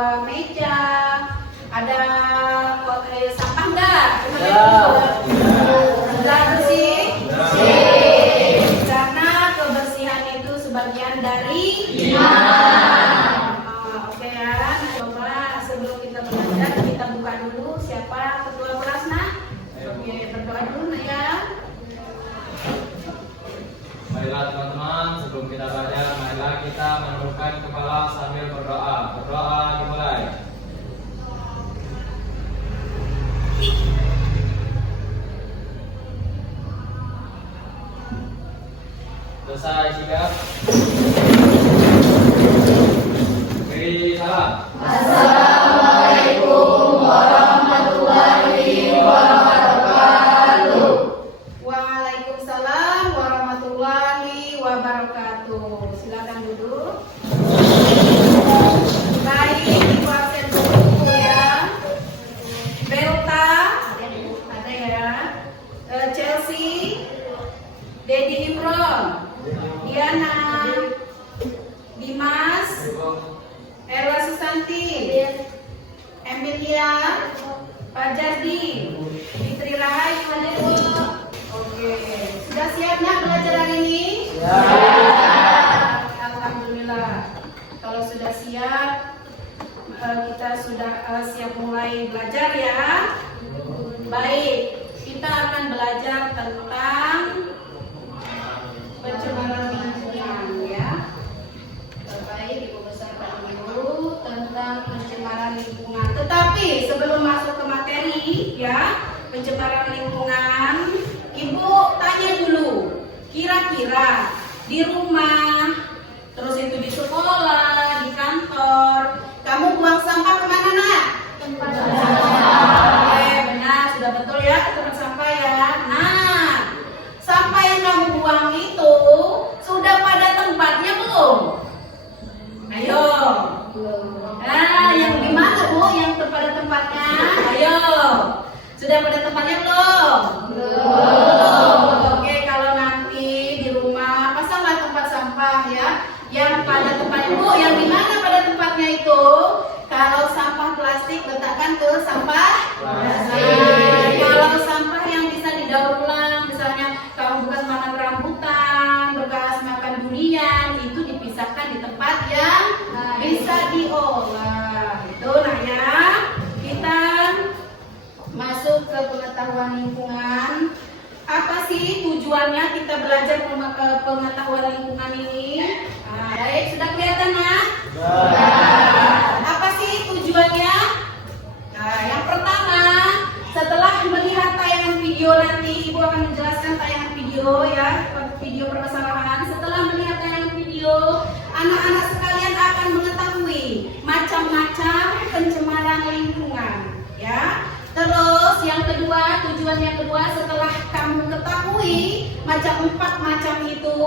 bawa meja. Ada sampah enggak? Sudah bersih? Karena kebersihan itu sebagian dari oke ya. Coba sebelum kita belajar kita buka dulu siapa ketua kelas nah. Oke, berdoa dulu nah ya. Baiklah teman-teman, sebelum kita belajar, marilah kita menundukkan kepala sambil berdoa. Berdoa dimulai. Selesai sikap. Beri salam. Assalamualaikum warahmatullahi wabarakatuh. Waalaikumsalam warahmatullahi wabarakatuh. Silakan duduk. Baik, ibu absen dulu ya. Belta, ada ya. Chelsea, Dedi Imron, Diana, Dimas, Erla Susanti, Emilia, Pak Jardi, Fitri Rahai, oke, sudah siap nak belajar hari ini? Alhamdulillah. Kalau sudah siap, kita sudah siap mulai belajar ya. Baik, kita akan belajar tentang pencemaran lingkungan ya. Baik, Ibu beserkan dulu tentang pencemaran lingkungan. Tetapi sebelum masuk ke materi ya, pencemaran lingkungan, Ibu tanya dulu, kira-kira di rumah, terus itu di sekolah, di kantor, kamu buang sampah kemana nak? Tempat sampah. Oke, benar, sudah betul ya, tempat sampah ya. Nah, sampah yang kamu buang itu sudah pada tempatnya belum? Ayo. Nah, yang gimana Bu? Yang pada tempatnya? Ayo. Sudah pada tempatnya belum? Belum. Oke, kalau nanti di rumah pasanglah tempat sampah ya. Yang pada tempatnya Bu, yang di mana pada tempatnya itu? Kalau sampah plastik letakkan ke sampah plastik. Kalau sampah yang bisa didaur ulang, misalnya kamu bekas makan rambutan, bekas makan durian, itu dipisahkan di tempat yang bisa diolah. Itu nah ya. Kita masuk ke pengetahuan lingkungan. Apa sih tujuannya kita belajar pengetahuan lingkungan ini? Nah, baik, sudah kelihatan nak? Apa sih tujuannya? Nah, yang pertama, setelah melihat tayangan video nanti, Ibu akan menjelaskan tayangan video ya, video permasalahan. Setelah melihat tayangan video, anak-anak sekalian akan mengetahui macam-macam pencemaran lingkungan, ya. Terus yang kedua, tujuan yang kedua, setelah kamu ketahui macam 4 macam itu,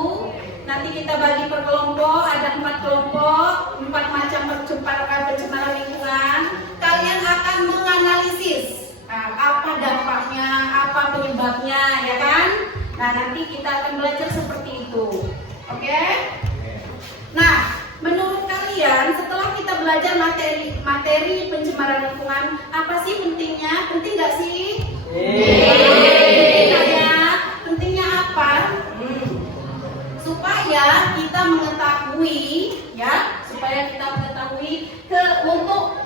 nanti kita bagi per kelompok, ada 4 kelompok, 4 macam pencemaran lingkungan. Kalian akan menganalisis apa dampaknya, apa penyebabnya, ya kan? Nah, nanti kita akan belajar seperti itu. Oke? Nah, menurut kalian setelah kita belajar materi pencemaran lingkungan, apa sih pentingnya? Penting nggak sih? Pentingnya apa? Supaya kita mengetahui, ya, untuk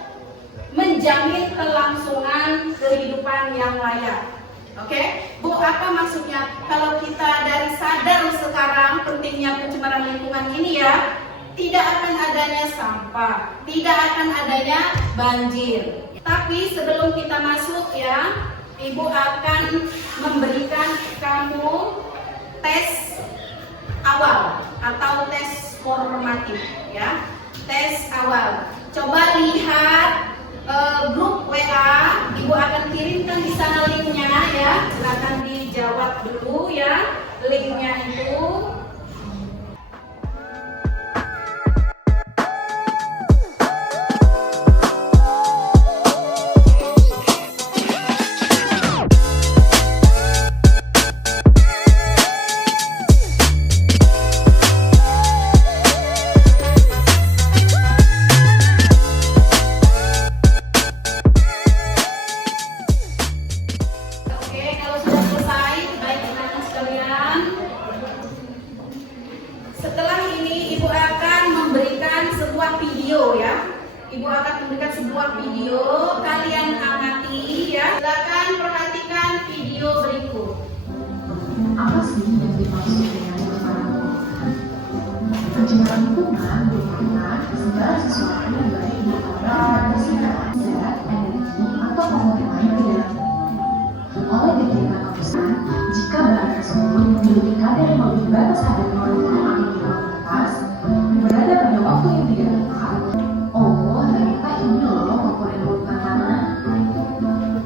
menjamin kelangsungan kehidupan yang layak. Oke, Bu, apa maksudnya? Kalau kita dari sadar sekarang pentingnya pencemaran lingkungan ini ya, tidak akan adanya sampah, tidak akan adanya banjir. Tapi sebelum kita masuk ya, Ibu akan memberikan kamu tes awal atau tes formatif ya. Tes awal. Coba lihat grup WA, Ibu akan kirimkan di sana linknya ya. Silakan dijawab dulu ya, linknya itu. menunjukkan sebuah video, kalian amati ya. Silakan perhatikan video berikut. Apa sih yang dimaksud dengan pencemaran lingkungan? Pencemaran lingkungan merupakan segala sesuatu yang baik dilakukan pada sinar, zat, energi, atau komponen lain di dalamnya. Oleh diterima keputusan, jika barang tersebut memiliki kadar yang melebihi batas kadar normal atau di luar batas, berada pada waktu yang tidak tepat. Oh, ternyata ini loh komponen polutan tanah.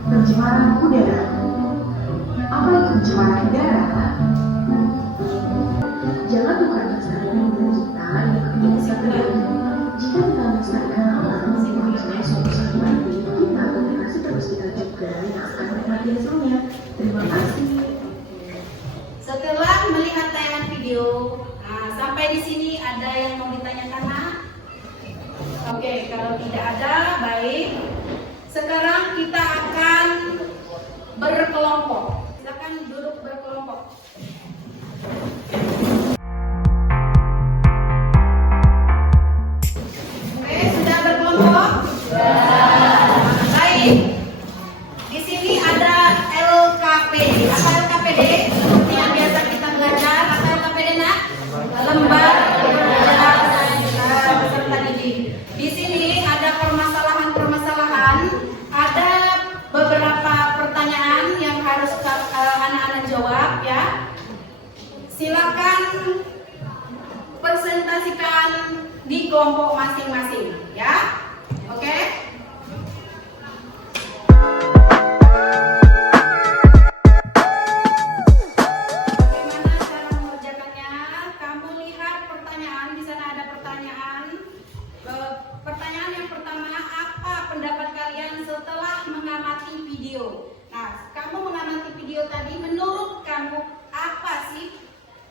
Pencemaran udara. Apa itu pencemaran udara? Jangan bukan melestarikan udara kita yang bisa terjadi. Jika kita melestarikan alam, sifatnya suatu saat nanti kita atau generasi terus kita juga yang akan menikmati hasilnya. Terima kasih. Setelah melihat tayangan video, sampai di sini ada yang mau ditanyakan, Nak? Oke, kalau tidak ada, baik. Sekarang kita akan berkelompok. Silakan duduk berkelompok. Oke, sudah berkelompok? Baik. Di sini ada LKPD. Apa LKPD? Seperti yang biasa kita belajar. Apa LKPD, Nak? Lembar peserta didik. Di sini ada permasalahan-permasalahan. Ada beberapa pertanyaan yang harus anak-anak jawab ya. Silakan presentasikan di kelompok masing-masing ya. Oke? Bagaimana cara mengerjakannya? Kamu lihat pertanyaan, di sana ada pertanyaan. Pertanyaan yang pertama, apa pendapat kalian setelah mengamati video? Nah, kamu mengamati video tadi, menurut kamu apa sih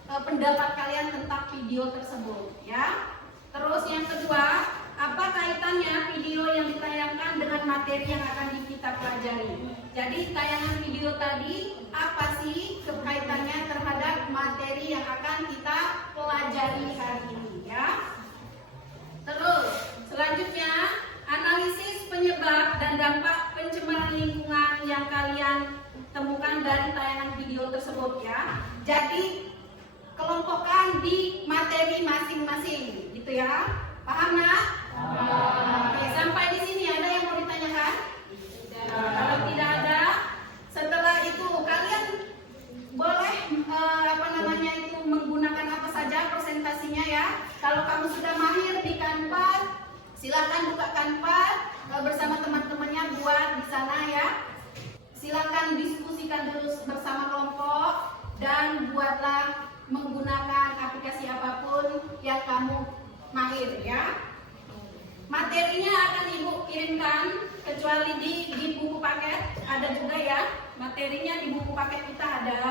pendapat kalian tentang video tersebut? Ya. Terus yang kedua, apa kaitannya video yang ditayangkan dengan materi yang akan kita pelajari? Jadi tayangan video tadi apa sih kaitannya terhadap materi yang akan kita pelajari hari ini? Ya. Terus selanjutnya, analisis penyebab dan dampak pencemaran lingkungan yang kalian temukan dari tayangan video tersebut ya. Jadi kelompokkan di materi masing-masing, gitu ya. Paham, Nak? Oke, sampai di sini ada yang mau ditanyakan? Kalau tidak ada, setelah itu kalian boleh menggunakan apa saja presentasinya ya. Kalau kamu sudah mahir di Canva, silakan buka Canva bersama teman-temannya buat di sana ya. Silakan diskusikan dulu bersama kelompok dan buatlah menggunakan aplikasi apapun yang kamu mahir ya. Materinya akan Ibu kirimkan kecuali di buku paket ada juga ya. Materinya di buku paket kita ada.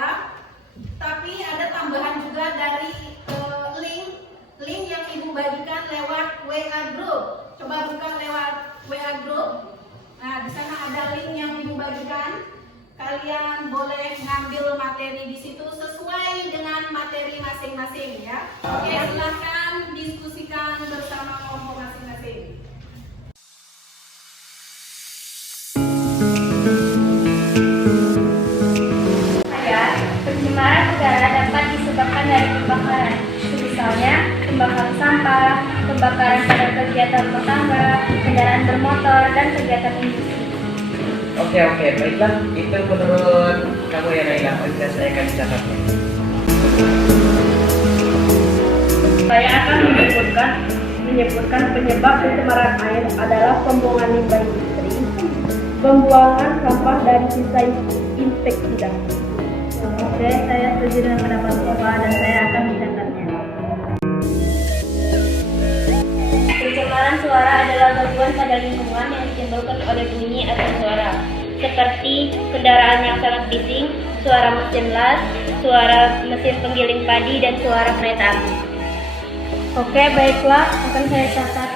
Tapi ada tambahan juga dari link yang Ibu bagikan lewat WA group. Coba buka lewat WA group. Nah, di sana ada link yang Ibu bagikan. Kalian boleh ngambil materi di situ sesuai dengan materi masing-masing ya. Oke, silahkan diskusikan bersama kelompok masing-masing. Pencemaran udara dapat disebabkan dari pembakaran, misalnya pembakaran sampah, pembakaran pada kegiatan rumah tangga, kendaraan bermotor, dan kegiatan industri. Oke, baiklah. Itu menurut kamu ya, Naila. Sudah saya akan catatnya. Saya akan menyebutkan penyebab pencemaran air adalah pembuangan limbah industri, pembuangan sampah dan sisa insektida. Oke, saya setuju dengan pendapat Bapak dan saya akan mencatatnya. Pencemaran suara adalah gangguan pada lingkungan yang ditimbulkan oleh bunyi atau suara, seperti kendaraan yang sangat bising, suara mesin las, suara mesin penggiling padi, dan suara kereta api. Oke, baiklah, akan saya catat.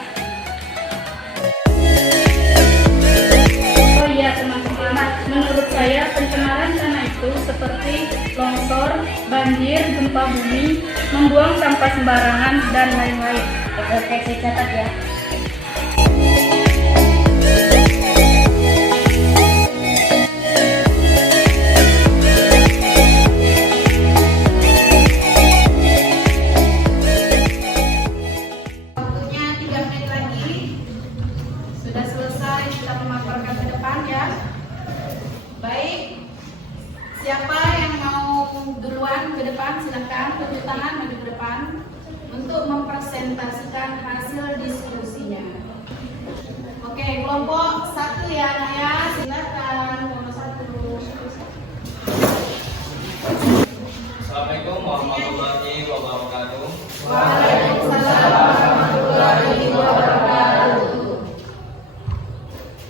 Oh iya teman-teman, menurut saya pencemaran tanah itu seperti longsor, banjir, gempa bumi, membuang sampah sembarangan, dan lain-lain. Oke, saya catat ya. kita memaparkan ke depan ya. Baik, siapa yang mau duluan ke depan silakan tunjuk tangan maju ke depan untuk mempresentasikan hasil diskusinya. Oke, kelompok 1 ya anak ya, silakan kelompok 1. Assalamualaikum warahmatullahi wabarakatuh. Waalaikumsalam warahmatullahi wabarakatuh.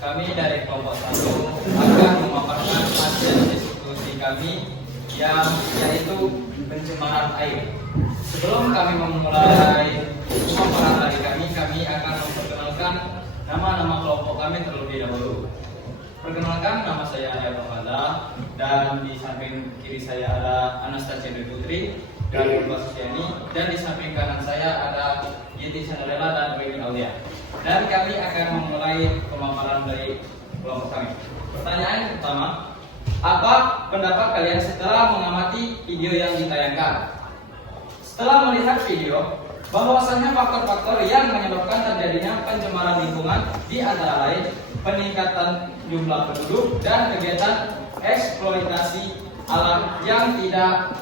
Kami dari kelompok 1 akan memaparkan hasil diskusi kami yang yaitu pencemaran air. Sebelum kami memulai pemaparan dari kami akan memperkenalkan nama-nama kelompok kami terlebih dahulu. Perkenalkan, nama saya Ayat Fadla dan di samping kiri saya ada Anastasia Dwi Putri dan Mbak Susiani, dan di samping kanan saya ada Yeti Sandarela dan Wemi Aulia. Dan kami akan memulai pemaparan dari kelompok kami. Pertanyaan pertama, apa pendapat kalian setelah mengamati video yang ditayangkan? Setelah melihat video, bahwasannya faktor-faktor yang menyebabkan terjadinya pencemaran lingkungan di antara lain peningkatan jumlah penduduk dan kegiatan eksploitasi alam yang tidak.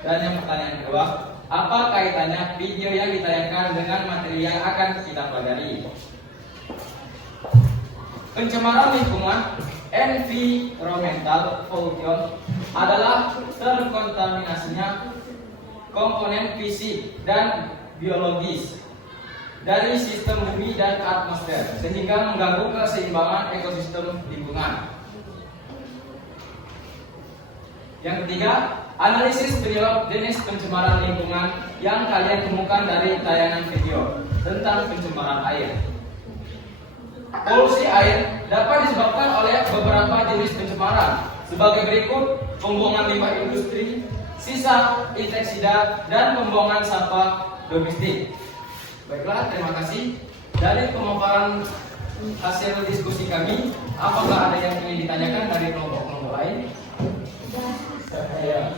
Dan yang pertanyaan kedua, apa kaitannya video yang ditayangkan dengan materi yang akan kita pelajari? Pencemaran lingkungan environmental pollution adalah terkontaminasinya komponen fisik dan biologis dari sistem bumi dan atmosfer sehingga mengganggu keseimbangan ekosistem lingkungan. Yang ketiga, analisis penyebab jenis pencemaran lingkungan yang kalian temukan dari tayangan video tentang pencemaran air. Polusi air dapat disebabkan oleh beberapa jenis pencemaran sebagai berikut: pembuangan limbah industri, sisa inseksida, dan pembuangan sampah domestik. Baiklah, terima kasih. Dari pemaparan hasil diskusi kami, apakah ada yang ingin ditanyakan dari kelompok-kelompok lain? Ya.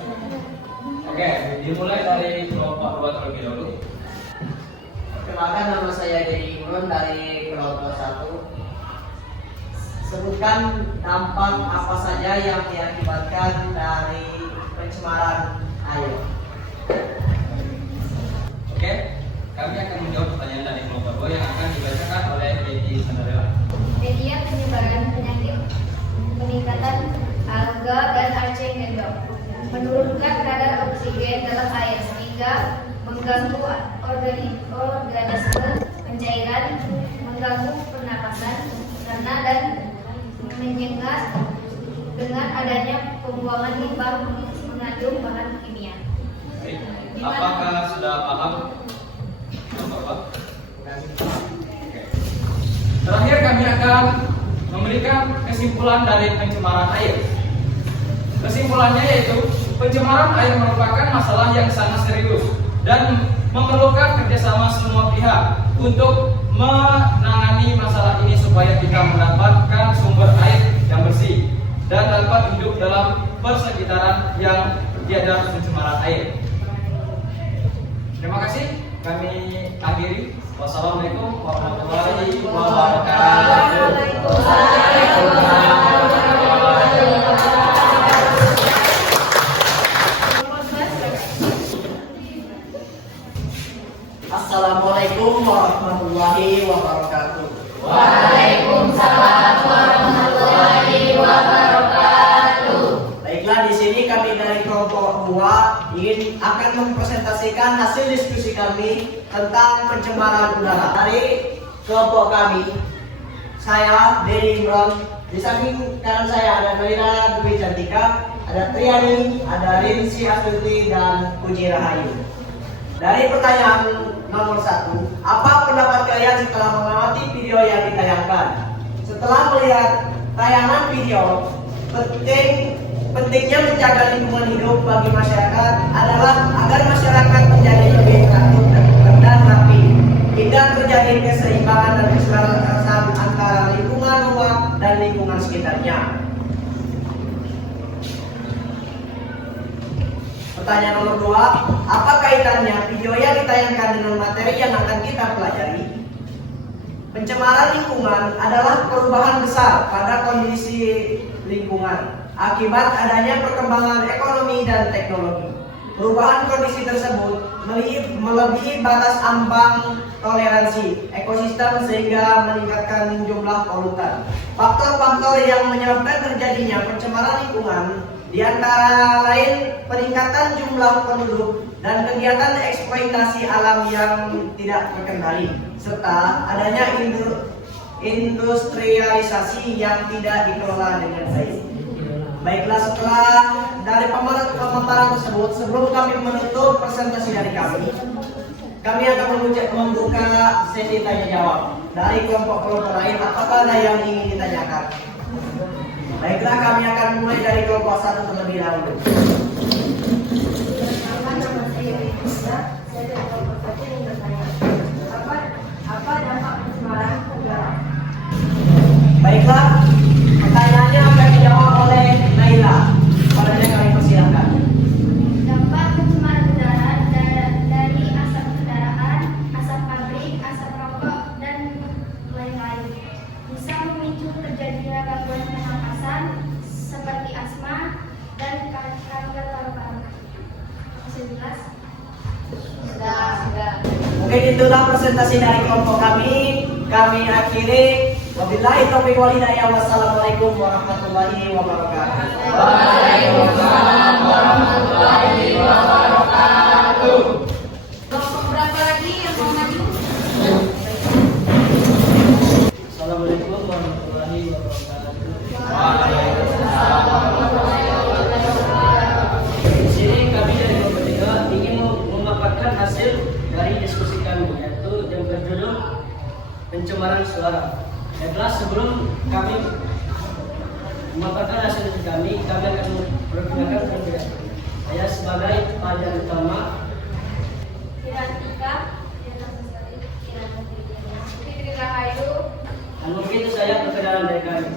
Oke, dimulai dari kelompok 2 terlebih dahulu. Perkenalkan, nama saya Dedi Imron dari kelompok 1. Sebutkan dampak apa saja yang diakibatkan dari pencemaran air. Oke, kami akan menjawab pertanyaan dari kelompok 2 yang akan dibacakan oleh Yeti Sandarela. Media penyebaran penyakit, peningkatan alga dan arceng gendong, menurunkan kadar oksigen dalam air sehingga mengganggu organisme pencairan, mengganggu pernapasan, karena dan menyengat dengan adanya pembuangan limbah mengandung bahan kimia. Baik, apakah sudah paham? Bapak? Terakhir kami akan memberikan kesimpulan dari pencemaran air. Kesimpulannya yaitu pencemaran air merupakan masalah yang sangat serius dan memerlukan kerjasama semua pihak untuk menangani masalah ini supaya kita mendapatkan sumber air yang bersih dan dapat hidup dalam persekitaran yang tiada pencemaran air. Terima kasih. Kami akhiri. Wassalamualaikum warahmatullahi wabarakatuh. Assalamualaikum warahmatullahi wabarakatuh. Waalaikumsalam warahmatullahi wabarakatuh. Baiklah, di sini kami dari kelompok 2 akan mempresentasikan hasil diskusi kami tentang pencemaran udara. Dari kelompok kami, saya Dedi Imron. Di samping kanan saya ada Melina Dwi Cantika, ada Triani, ada Rinsi Astuti, dan Puji Rahayu. Dari pertanyaan nomor 1, apa pendapat kalian setelah mengamati video yang ditayangkan? Setelah melihat tayangan video, pentingnya menjaga lingkungan hidup bagi masyarakat adalah agar masyarakat menjadi lebih teratur dan rapi, tidak terjadi keseimbangan dan keselarasan antara lingkungan luar dan lingkungan sekitarnya. Pertanyaan nomor 2, apa kaitannya video yang ditayangkan dengan materi yang akan kita pelajari? Pencemaran lingkungan adalah perubahan besar pada kondisi lingkungan akibat adanya perkembangan ekonomi dan teknologi. Perubahan kondisi tersebut melebihi batas ambang toleransi ekosistem sehingga meningkatkan jumlah polutan. Faktor-faktor yang menyebabkan terjadinya pencemaran lingkungan di antara lain peningkatan jumlah penduduk dan kegiatan eksploitasi alam yang tidak terkendali, serta adanya industrialisasi yang tidak dikelola dengan baik. Baiklah, setelah dari pemaparan tersebut, sebelum kami menutup presentasi dari kami akan membuka sesi tanya jawab dari kelompok-kelompok lain. Apakah ada yang ingin ditanyakan? Baiklah, kami akan mulai dari kelompok 1 terlebih dahulu. Nama saya Rita, saya dari kelompok 1 ingin bertanya, apa dampak pencemaran udara? Baiklah, pertanyaannya akan dijawab oleh Naila. Padanya kami persilahkan. Dampak pencemaran udara dari asap kendaraan, asap pabrik, asap rokok, dan lain-lain bisa memicu terjadinya gangguan pernapasan seperti asma dan kanker paru-paru. Masih jelas? Sudah. Mungkin itulah presentasi dari kelompok kami. Kami akhiri. Wabillahi taufiq wal hidayah. Wassalamualaikum warahmatullahi wabarakatuh. Waalaikumsalam warahmatullahi wabarakatuh. Kelompok berapa lagi yang mau maju? Assalamualaikum warahmatullahi wabarakatuh. Waalaikumsalam warahmatullahi wabarakatuh. Di sini kami dari kelompok 3 ingin memaparkan hasil dari diskusi kami, yaitu yang berjudul pencemaran suara. Baiklah, sebelum kami memaparkan hasil kami akan memperkenalkan terlebih dahulu. Saya sebagai pelajar utama dan mungkin saya perkenalan dari kami.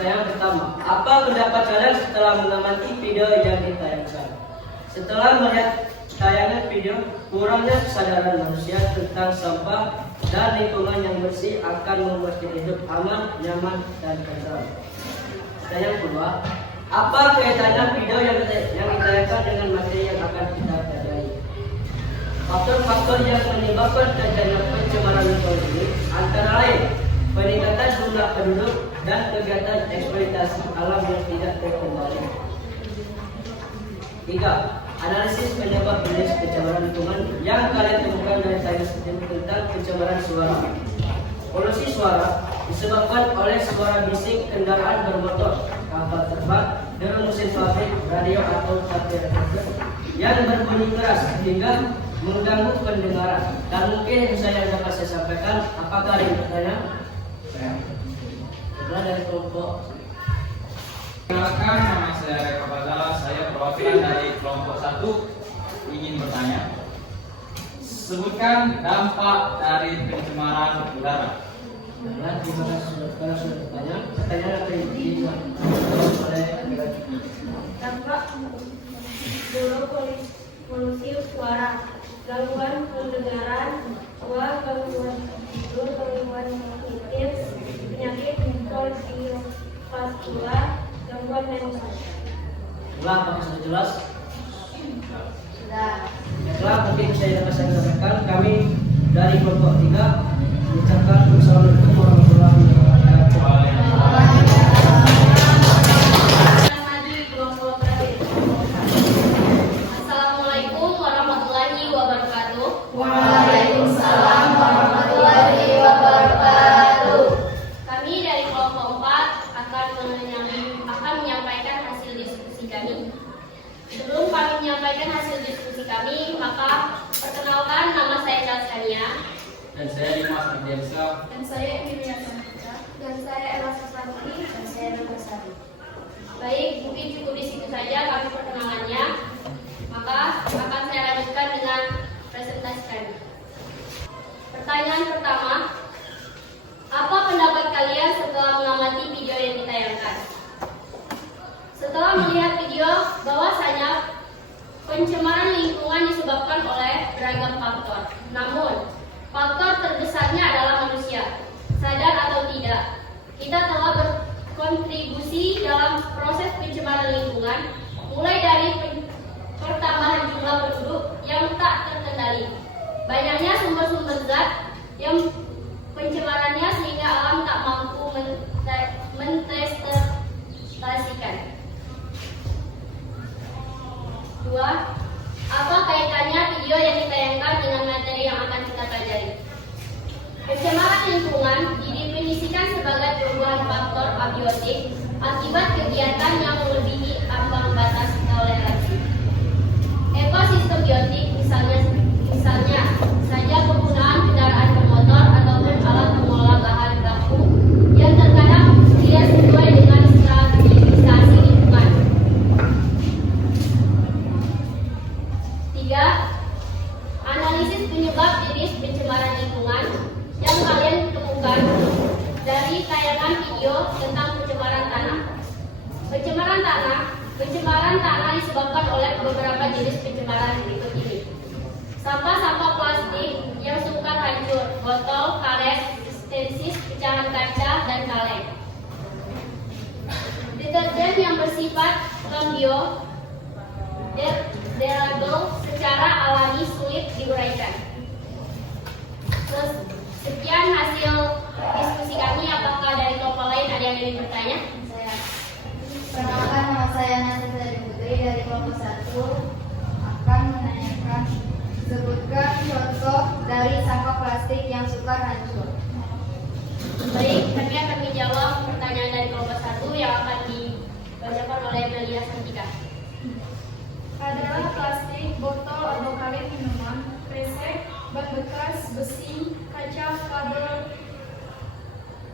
Yang pertama, apa pendapat kalian setelah mengamati video yang ditayangkan? Setelah melihat tayangan video, kurangnya kesadaran manusia tentang sampah dan lingkungan yang bersih akan membuat hidup aman, nyaman, dan tentram. Dan yang kedua, apa kaitannya video yang ditayangkan dengan materi yang akan kita pelajari? Faktor-faktor yang menyebabkan terjadinya pencemaran lingkungan ini antara lain peningkatan jumlah penduduk dan kegiatan eksploitasi alam yang tidak terkendali. 3. Analisis penyebab jenis pencemaran lingkungan yang kalian temukan dari sains tentang pencemaran suara. Polusi suara disebabkan oleh suara bising kendaraan bermotor, kapal terbang, deru mesin pabrik, radio atau television yang berbunyi keras hingga mengganggu pendengaran. Dan mungkin yang saya dapat saya sampaikan, apakah ada yang bertanya? Saya dari kelompok. Silakan, nama saya Reka Fazala, saya perwakilan dari kelompok 1 ingin bertanya. Sebutkan dampak dari pencemaran udara. Terima kasih sudah bertanya. Pertanyaan apa ini? Dampak dulu polusi suara, gangguan pendengaran, gangguan tidur, gangguan kognitif, penyakit kardiovaskular, gangguan mental. Apakah sudah jelas? Sudah. Baiklah, mungkin saya dapat saya sampaikan, kami dari kelompok 3 mengucapkan assalamualaikum warahmatullahi wabarakatuh. Assalamualaikum warahmatullahi wabarakatuh. Waalaikumsalam warahmatullahi wabarakatuh. Kami dari kelompok 4 akan menyampaikan hasil diskusi kami. Sebelum kami menyampaikan hasil diskusi kami, maka perkenalkan, nama saya Caskania. Dan saya Dimas Ardiansa. Dan saya Emilia Santika. Dan saya Ella Susanti. Dan saya Nanda Sari. Baik, mungkin cukup di situ saja kami perkenalannya. Maka akan saya lanjutkan dengan presentasi kami. Pertanyaan pertama, apa pendapat kalian setelah mengamati video yang ditayangkan? Setelah melihat video, bahwasanya pencemaran lingkungan disebabkan oleh beragam faktor. Namun, faktor terbesarnya adalah manusia. kita telah berkontribusi dalam proses pencemaran lingkungan, mulai dari pertambahan jumlah penduduk yang tak terkendali, banyaknya sumber-sumber zat yang pencemarannya sehingga alam tak mampu menterstasikan. 2. Apa kaitannya video yang ditayangkan dengan materi yang akan kita pelajari? Pencemaran lingkungan didefinisikan sebagai perubahan faktor abiotik akibat kegiatan yang melebihi ambang batas toleransi. Ekosistem biotik misalnya saja penggunaan kendaraan bermotor ataupun alat pengolah bahan baku yang terkadang tidak sesuai dengan stabilisasi lingkungan. 3. Analisis penyebab jenis pencemaran lingkungan yang kalian temukan dari tayangan video tentang pencemaran tanah. Pencemaran tanah disebabkan oleh beberapa jenis pencemaran berikut ini. Sampah-sampah plastik yang sukar hancur, botol, karet, stensis, pecahan kaca, dan kaleng. Deterjen yang bersifat non-biodegradable secara alami sulit diuraikan. Sekian hasil diskusi kami. Apakah dari kelompok lain ada yang ingin bertanya? Perkenalkan, nama saya Nasir Putri dari kelompok 1 akan menanyakan, sebutkan contoh dari sampah plastik yang sukar hancur. Baik, kami akan menjawab pertanyaan dari kelompok 1 yang akan dibacakan oleh Melia Santika. Adalah plastik, botol atau kaleng minuman, kresek, ban bekas, besi, kaca, kabel,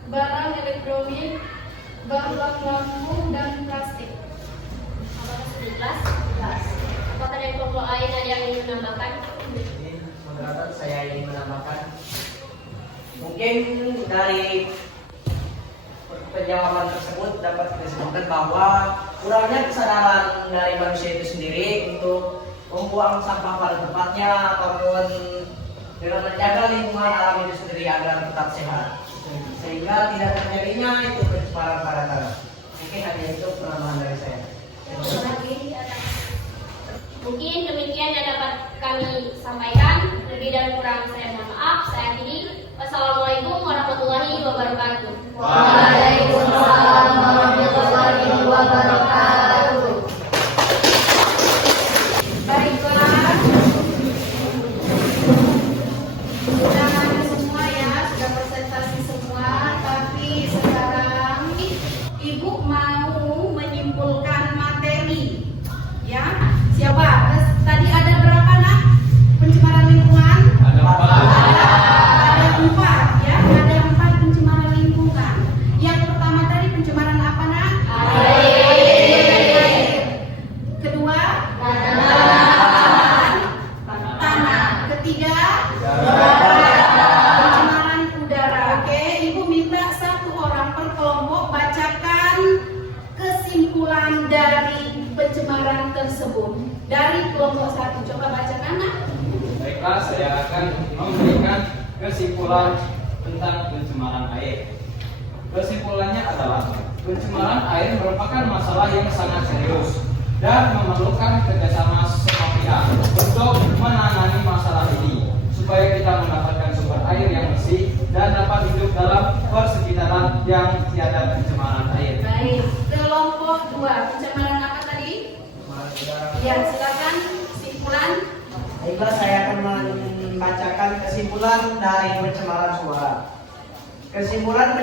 barang elektronik, bahan lampu, dan plastik. Apakah sudah jelas? Apakah dari kelompok lain ada yang ingin menambahkan? Moderator, saya ingin menambahkan, mungkin dari penjawaban tersebut dapat disebutkan bahwa kurangnya kesadaran dari manusia itu sendiri untuk membuang sampah pada tempatnya ataupun dengan menjaga lingkungan alam itu sendiri agar tetap sehat, sehingga tidak terjadinya itu pencemaran pada tanah. Mungkin hanya itu penambahan dari saya. Mungkin demikian yang dapat kami sampaikan. Lebih dan kurang saya mohon maaf. Saya akhiri. Wassalamualaikum warahmatullahi wabarakatuh. Waalaikumsalam warahmatullahi wabarakatuh. Baiklah, sudah hadir semua ya, sudah presentasi semua. Tapi sekarang Ibu mau menyimpulkan materi, ya. Siapa? Tadi ada berapa nak pencemaran lingkungan? Ada 4. Ada 4, ya. Ada 4 pencemaran lingkungan. Yang pertama tadi pencemaran apa nak? Air. Kedua? Tanah. Ketiga? Pencemaran udara. Oke, Ibu minta satu orang per kelompok bacakan kesimpulan dari pencemaran tersebut. Dari kelompok 1, coba bacakan nak. Baiklah, saya akan memberikan kesimpulan tentang pencemaran air. Kesimpulannya adalah pencemaran air merupakan masalah yang sangat serius dan memerlukan kerjasama semua pihak untuk menangani masalah ini supaya kita mendapatkan sumber air yang bersih dan dapat hidup dalam persekitaran yang tiada pencemaran air. Baik, kelompok 2, pencemaran apa tadi? Ya, silakan kesimpulan. Baiklah, saya akan membacakan kesimpulan dari pencemaran suara. Kesimpulan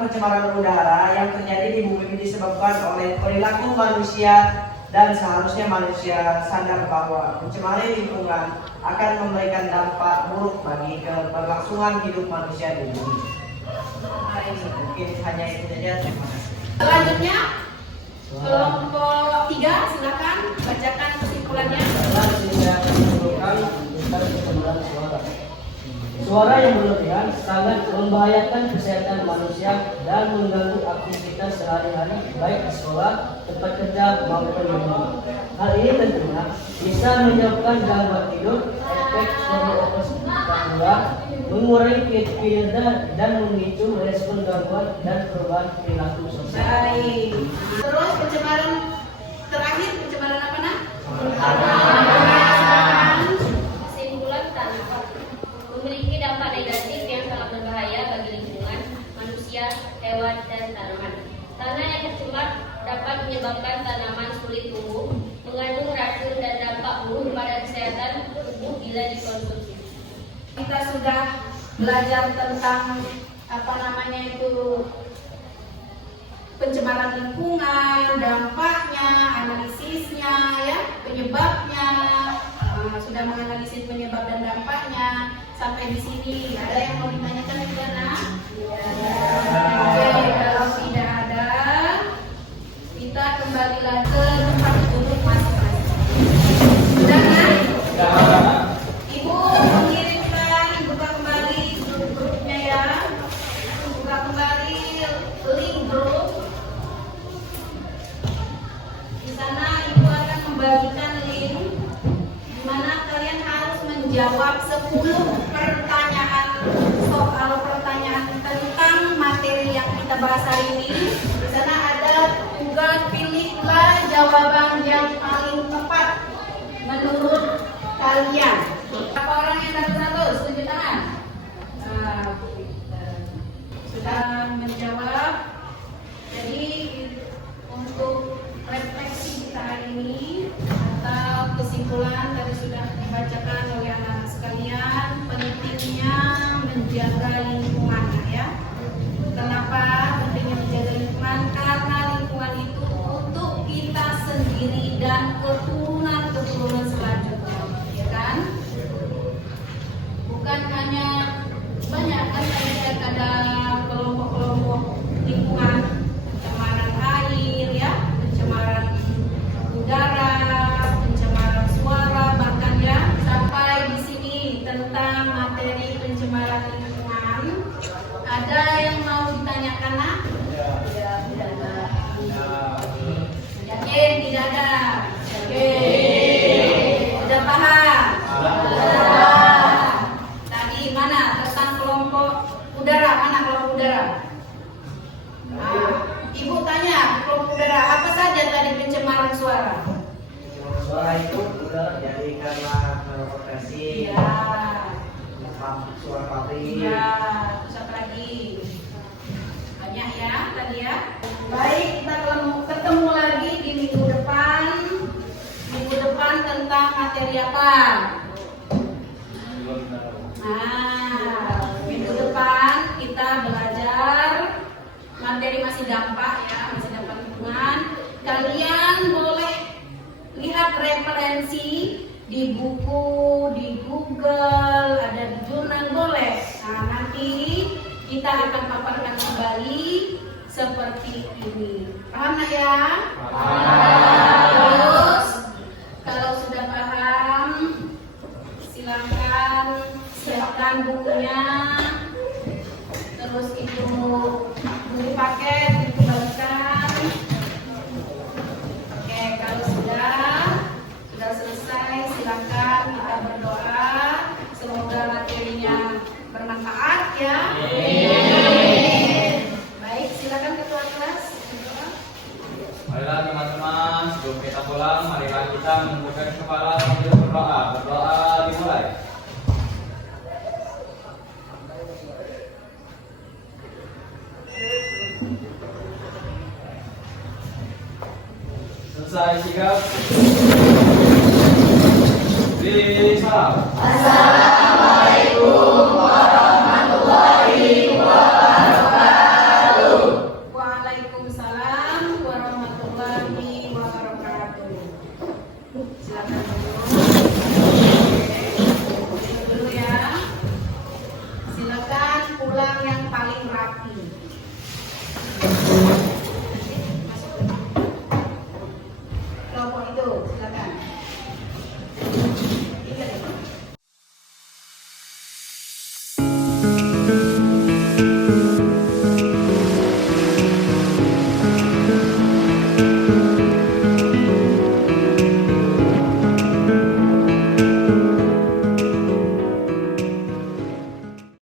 pencemaran udara yang terjadi di bumi disebabkan oleh perilaku manusia dan seharusnya manusia sadar bahwa pencemaran lingkungan akan memberikan dampak buruk bagi keberlangsungan hidup manusia di bumi. Mungkin hanya itu saja. Terima kasih. Selanjutnya kelompok 3, silakan bacakan kesimpulannya. Suara yang berlebihan sangat membahayakan kesehatan manusia dan mengganggu aktivitas sehari-hari baik di sekolah, tempat kerja maupun di rumah. Hal ini tentunya bisa menyebabkan gangguan tidur, efek suara luar, mengurangi kinerja dan memicu respon gangguan dan perubahan perilaku sosial. Baik. Terus pencemaran terakhir, pencemaran apa nak? Kesimpulan tanah memiliki dampak negatif yang sangat berbahaya bagi lingkungan, manusia, hewan, dan tanaman. Tanah yang tercemar dapat menyebabkan tanaman sulit tumbuh, mengandung racun dan dampak buruk pada kesehatan tubuh bila dikonsumsi. Kita sudah belajar tentang apa namanya itu pencemaran lingkungan, dampaknya, analisisnya, ya, penyebabnya. Sudah menganalisis penyebab dan dampaknya. Sampai di sini ada yang mau ditanyakan juga, nak? Oke, kalau tidak ada, kita kembali lagi ke tempat duduk masing-masing. Sudah, nak? Ibu mengirimkan, buka kembali grup-grupnya ya. Buka kembali link grup. Di sana ibu akan membagikan link di mana kalian harus menjawab 10 pertanyaan, soal pertanyaan tentang materi yang kita bahas hari ini. Di sana ada tugas pilihlah jawaban yang paling tepat menurut kalian. Berapa orang yang dapat 100? Tunjuk tangan. Sudah menjawab. Jadi untuk refleksi kita hari ini atau kesimpulan tadi sudah dibacakan oleh anak-anak sekalian, pentingnya menjaga lingkungan, ya. Kenapa pentingnya menjaga lingkungan? Karena lingkungan itu untuk kita sendiri dan keturunan-keturunan selanjutnya, ya kan? Bukan hanya banyak kan ada kelompok-kelompok lingkungan, pencemaran air, ya, pencemaran udara, pencemaran suara, bahkan ya sampai di sini tentang materi pencemaran lingkungan. Ada yang mau ditanyakan, nak? Ya, tidak ada. Yakin tidak ada? Oke. Sudah paham? Tadi mana tentang kelompok udara? Mana kelompok udara? Ibu tanya kelompok udara apa saja tadi pencemaran suara? Suara itu udah jadi karena operasi, Iya. suara pabrik. Iya. Terus apa lagi? Banyak ya tadi ya. Baik, kita ketemu lagi di minggu depan. Minggu depan tentang materi apa? Minggu depan kita belajar materi masih dampak, ya, masih dampak lingkungan. Kalian boleh lihat referensi di buku, di Google, ada di jurnal, boleh. Nah, nanti kita akan paparkan kembali seperti ini. Paham nggak ya? Terus kalau sudah paham, silakan siapkan bukunya. Terus itu beli paket dikembalikan. Oke, kalau sudah selesai, silakan kita berdoa. Semoga materinya bermanfaat, ya. Baik, silakan ketua kelas. Marilah teman-teman, sebelum kita pulang, marilah kita menundukkan kepala sambil berdoa. Berdoa dimulai. Selesai sigap. Beri salam. Assalamualaikum warahmatullahi wabarakatuh. Waalaikumsalam warahmatullahi wabarakatuh. Silakan dulu ya. Silakan pulang yang paling rapi.